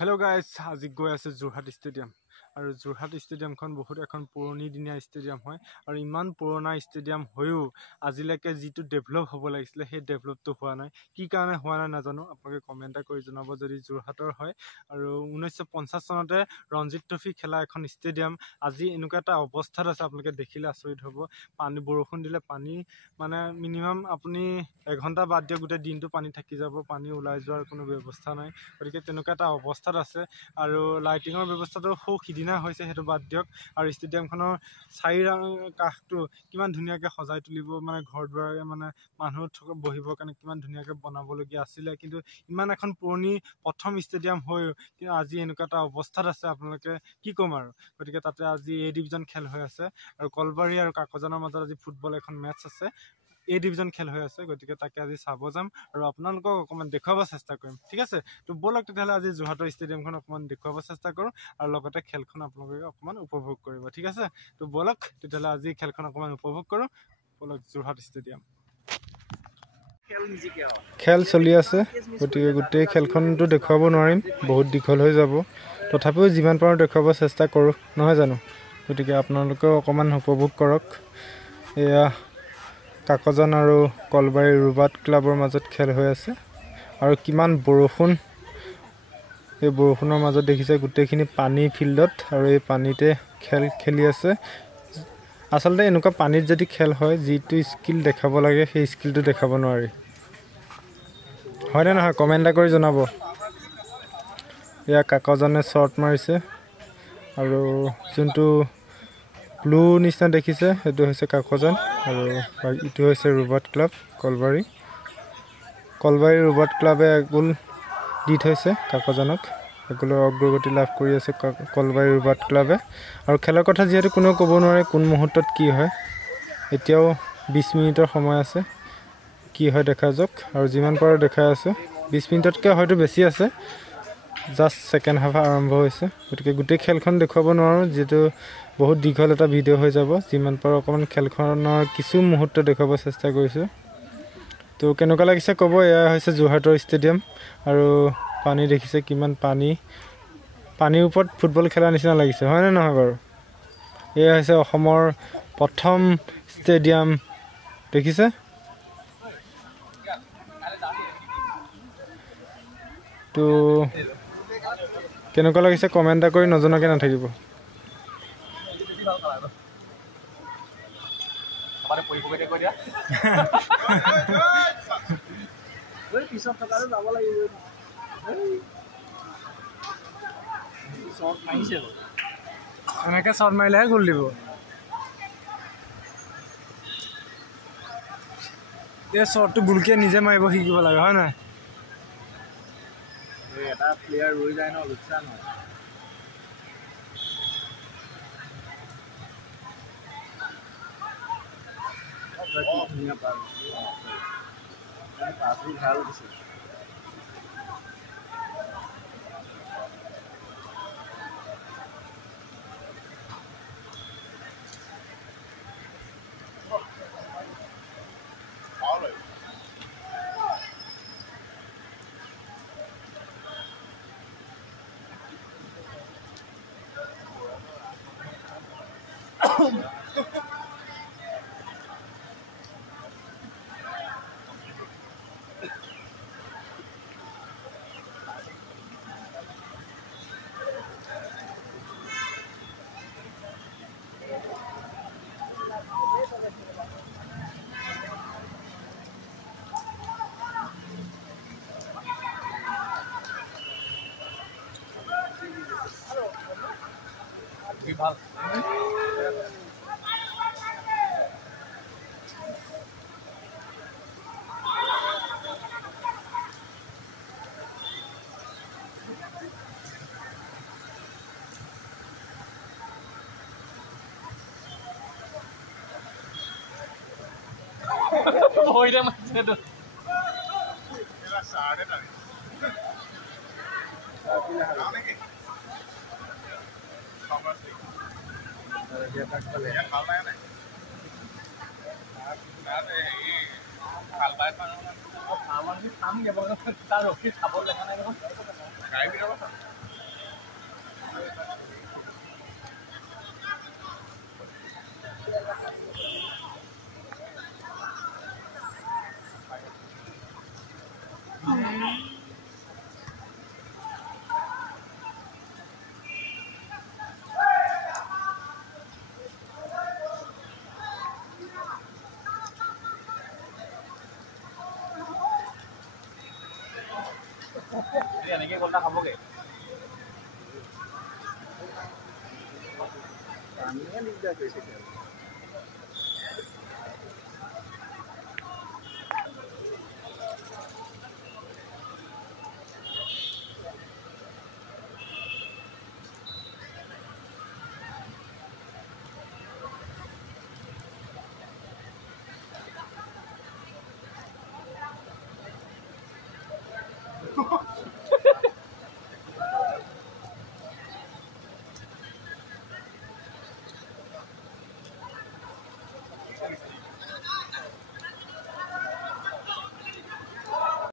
Hello guys, আজি গৈ আছে যোৰহাট ষ্টেডিয়াম আৰু যোৰহাট ষ্টেডিয়ামখন বহুত এখন পুৰণি দিনীয়া ষ্টেডিয়াম হয় আৰু ইমান পুৰণা ষ্টেডিয়াম হৈও আজিলৈকে যিটো ডেভেলপ হ'ব লাগিছিল সেই ডেভেলপটো হোৱা নাই কি কাৰণে হোৱা নাই নাজানো আপোনালোকে কমেন্ট কৰি জনাব যদি যোৰহাটৰ হয় আৰু 1950 চনতে ৰঞ্জিত ট্ৰফি খেলা এখন ষ্টেডিয়াম আজি এনেকুৱা এটা অৱস্থাত আছে আপোনালোকে দেখিলে আচৰিত হ'ব পানী বৰষুণ দিলে পানী মানে মিনিমাম আপুনি এঘণ্টা বাদ দিয়া গোটেই দিনটো পানী থাকি যাব পানী ওলাই যোৱাৰ কোনো ব্যৱস্থা নাই গতিকে তেনেকুৱা এটা অৱস্থাত আছে আৰু লাইটিঙৰ ব্যৱস্থাটো খুব সিদিনা হৈছে সেইটো বাদ দিয়ক আৰু ষ্টেডিয়ামখনৰ চাৰি কাষটো কিমান ধুনীয়াকৈ সজাই তুলিব মানে ঘৰ দুৱাৰে মানে মানুহ বহিবৰ কাৰণে কিমান ধুনীয়াকৈ বনাবলগীয়া আছিলে কিন্তু ইমান এখন পুৰণি প্ৰথম ষ্টেডিয়াম হৈ কিন্তু আজি এনেকুৱা এটা অৱস্থাত আছে আপোনালোকে কি ক'ম আৰু গতিকে তাতে আজি এ ডিভিজন খেল হৈ আছে আৰু কলবাৰী আৰু কাকজানৰ মাজত আজি ফুটবল এখন মেটচ আছে এ ডিভিজন খেল হৈ আছে গতিকে তাকে আজি চাব যাম আৰু আপোনালোকক অকণমান দেখুৱাব চেষ্টা কৰিম ঠিক আছে তো ব'লক তেতিয়াহ'লে আজি যোৰহাটৰ ষ্টেডিয়ামখন অকণমান দেখুৱাব চেষ্টা কৰোঁ আৰু লগতে খেলখন আপোনালোকে অকণমান উপভোগ কৰিব ঠিক আছে তো ব'লক তেতিয়াহ'লে আজি খেলখন অকণমান উপভোগ কৰোঁ ব'লক যোৰহাট ষ্টেডিয়াম খেল চলি আছে গতিকে গোটেই খেলখনটো দেখুৱাব নোৱাৰিম বহুত দীঘল হৈ যাব তথাপিও যিমান পাৰোঁ দেখুৱাব চেষ্টা কৰোঁ নহয় জানো গতিকে আপোনালোকেও অকণমান উপভোগ কৰক এয়া কাকজান আৰু কলবাৰী ৰুবাট ক্লাবৰ মাজত খেল হৈ আছে আৰু কিমান বৰষুণ এই বৰষুণৰ মাজত দেখিছে গোটেইখিনি পানী ফিল্ডত আৰু এই পানীতে খেল খেলি আছে আচলতে এনেকুৱা পানীত যদি খেল হয় যিটো স্কিল দেখাব লাগে সেই স্কিলটো দেখাব নোৱাৰি হয়নে নহয় কমেণ্ট এটা কৰি জনাব এয়া কাকজানে শ্বট মাৰিছে আৰু যোনটো ব্লু নিচিনা দেখিছে সেইটো হৈছে কাকজান আৰু ইটো হৈছে ৰুবাট ক্লাব কলবাৰী ৰুবাট ক্লাবে গ'ল দি থৈছে কাকজানক এগোলৰ অগ্ৰগতি লাভ কৰি আছে কলবাৰী ৰুবাট ক্লাবে আৰু খেলৰ কথা যিহেতু কোনেও ক'ব নোৱাৰে কোন মুহূৰ্তত কি হয় এতিয়াও 20 মিনিটৰ সময় আছে কি হয় দেখা যাওক আৰু যিমান পাৰোঁ দেখাই আছে 20 মিনিটতকৈ হয়তো বেছি আছে জাষ্ট ছেকেণ্ড হাফ আৰম্ভ হৈছে গতিকে গোটেই খেলখন দেখুৱাব নোৱাৰোঁ যিহেতু বহুত দীঘল এটা ভিডিঅ' হৈ যাব যিমান পাৰোঁ অকণমান খেলখনৰ কিছু মুহূৰ্ত দেখুৱাব চেষ্টা কৰিছোঁ তো কেনেকুৱা লাগিছে ক'ব এয়া হৈছে যোৰহাটৰ ষ্টেডিয়াম আৰু পানী দেখিছে কিমান পানীৰ ওপৰত ফুটবল খেলাৰ নিচিনা লাগিছে হয়নে নহয় বাৰু এয়া হৈছে অসমৰ প্ৰথম ষ্টেডিয়াম দেখিছে তো কেনেকুৱা লাগিছে কমেণ্ট এটা কৰি নজনাকৈ নাথাকিব এনেকৈ শ্বট মাৰিলেহে গোল দিব এই শ্বটটো গোলকে নিজে মাৰিব শিকিব লাগে হয় নাই এটা প্লেয়াৰ ৰৈ যায় ন লোকচান হয় ধুনীয়া পাছ ভাল দিছে ভাল ভৰিতে মাৰিছে তো এলা সাড়ে না নাকি সমস্যা dia tak boleh ya hal lain ada hal lain mana aman sih kamu ya bang kita roki sabol dengan itu kayak gitu apa আমিহে দিগদাৰ কৰিছে